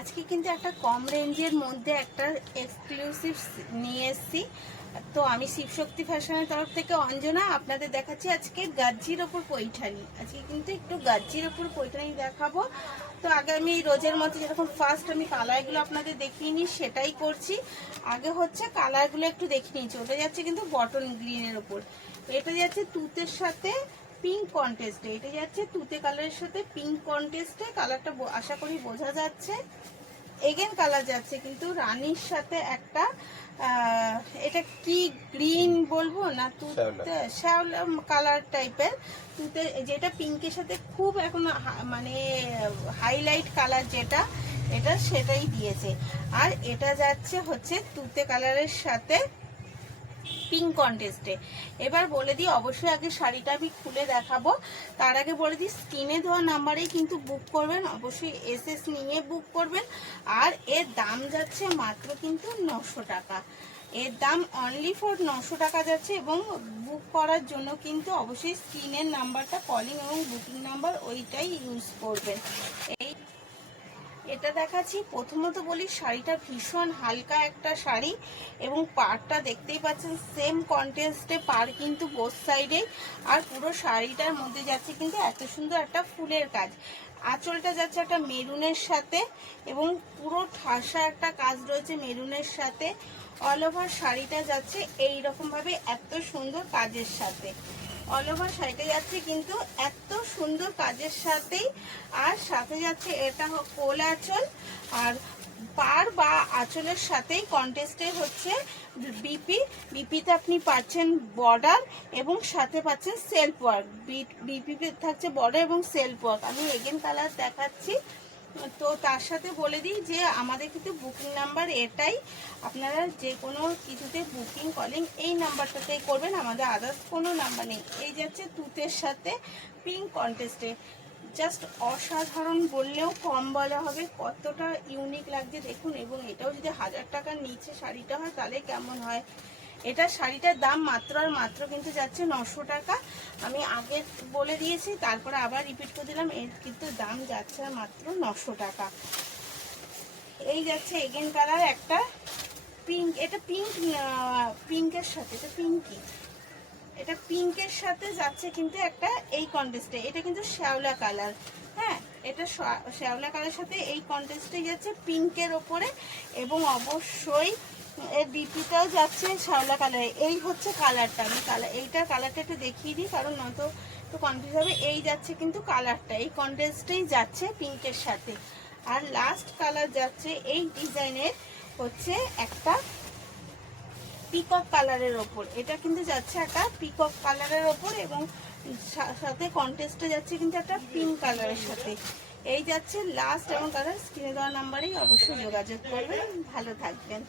আজকে কিন্তু একটা কম রেঞ্জের মধ্যে একটা এক্সক্লুসিভ নিয়ে এসেছি। তো আমি শিবশক্তি ফ্যাশনের তরফ থেকে অঞ্জনা আপনাদের দেখাচ্ছি আজকে গাজ্জির ওপর পৈঠানি। আজকে কিন্তু একটু গাজ্জির ওপর পৈঠানি দেখাবো। তো আগে আমি রোজের মতো যেরকম ফার্স্ট আমি কালারগুলো আপনাদের দেখিয়ে নিই সেটাই করছি। আগে হচ্ছে কালারগুলো একটু দেখিয়ে নিচ্ছি। ওটা যাচ্ছে কিন্তু বটন গ্রিনের ওপর, এটা যাচ্ছে তুতের সাথে পিঙ্ক কন্টেস্টে, এটা যাচ্ছে তুতে কালারের সাথে পিঙ্ক কন্টেস্টে। কালারটা আশা করি বোঝা যাচ্ছে। এগেন কালার যাচ্ছে কিন্তু রানীর সাথে একটা এটা কি গ্রিন বলবো না, তুতে শ্যাওলা কালার টাইপের, তুতে যেটা পিঙ্কের সাথে খুব এখন মানে হাইলাইট কালার যেটা, এটা সেটাই দিয়েছে। আর এটা যাচ্ছে হচ্ছে তুতে কালারের সাথে পিঙ্ক কন্টেস্টে। এবার বলে দিই, অবশ্যই আগে শাড়িটা আমি খুলে দেখাবো, তার আগে বলে দিই স্ক্রিনে দেওয়া নাম্বারেই কিন্তু বুক করবেন, অবশ্যই এসএস নিয়ে বুক করবেন। আর এর দাম যাচ্ছে মাত্র কিন্তু 900 টাকা। এর দাম অনলি ফর 900 টাকা যাচ্ছে। এবং বুক করার জন্য কিন্তু অবশ্যই স্ক্রিনের নাম্বারটা কলিং এবং বুকিং নাম্বার ওইটাই ইউজ করবেন। এই এটা দেখাচ্ছি। প্রথমত বলি, শাড়িটা ভীষণ হালকা একটা শাড়ি এবং পাড়টা দেখতেই পাচ্ছেন সেম কন্টেস্টে পাড় কিন্তু বোথ সাইডে। আর পুরো শাড়িটার মধ্যে যাচ্ছে কিন্তু এত সুন্দর একটা ফুলের কাজ। আঁচলটা যাচ্ছে একটা মেরুনের সাথে এবং পুরো ঠাসা একটা কাজ রয়েছে মেরুনের সাথে। অল ওভার শাড়িটা যাচ্ছে এইরকম ভাবে এত সুন্দর কাজের সাথে। অল ওভার শাড়িটা যাচ্ছে কিন্তু এত সুন্দর কাজের সাথেই। আর সাথে যাচ্ছে এটা কোল আঁচল, আর পার বা আঁচলের সাথেই কন্টেস্টে হচ্ছে বিপিতে আপনি পাচ্ছেন বর্ডার এবং সাথে পাচ্ছেন সেলফ ওয়ার্ক। বিপিতে থাকছে বর্ডার এবং সেলফ ওয়ার্ক। আমি এগেন কালার দেখাচ্ছি। তো তার সাথে বলে দিই যে আমাদের কিন্তু বুকিং নাম্বার এটাই, আপনারা যে কোনো কিছুতে বুকিং কলিং এই নাম্বারটাতেই করবেন, আমাদের আদার্স কোনো নাম্বার নেই। এই যাচ্ছে তুতের সাথে পিঙ্ক কন্টেস্টে, জাস্ট অসাধারণ বললেও কম বলা হবে, কতটা ইউনিক লাগছে দেখুন। এবং এটাও যদি 1000 টাকার নিচে শাড়িটা হয় তাহলে কেমন হয়। এটা শাড়িটার দাম মাত্র আর মাত্র কিন্তু যাচ্ছে 900 টাকা। আমি আগে বলে দিয়েছি, তারপরে আবার রিপিট করে দিলাম, এর কিন্তু দাম যাচ্ছে মাত্র 900 টাকা। এই যাচ্ছে এগেন কালার একটা পিঙ্ক, এটা পিঙ্কের সাথে, এটা পিঙ্কি, এটা পিঙ্কের সাথে যাচ্ছে কিন্তু একটা এই কন্টেস্টে। এটা কিন্তু শ্যাওলা কালার, হ্যাঁ এটা শ্যাওলা কালারের সাথে এই কন্টেস্টে যাচ্ছে পিঙ্কের ওপরে। এবং অবশ্যই এর ডিপিটাও যাচ্ছে শ্যাওলা কালারে। এই হচ্ছে কালারটা, আমি এইটার কালারটা একটু দেখিয়ে দিই কারণ নয়তো একটু কনফিউজ হবে। এই যাচ্ছে কিন্তু কালারটা এই কন্টেস্টেই যাচ্ছে পিঙ্কের সাথে। আর লাস্ট কালার যাচ্ছে এই ডিজাইনের হচ্ছে একটা পিকক কালারের ওপর, এটা কিন্তু যাচ্ছে একটা পিকক কালারের ওপর এবং সাথে কন্টেস্টে যাচ্ছে কিন্তু একটা পিঙ্ক কালারের সাথে। এই যাচ্ছে লাস্ট এবং কালার। স্ক্রিনে দেওয়া নাম্বারেই অবশ্যই যোগাযোগ করবেন। ভালো থাকবেন।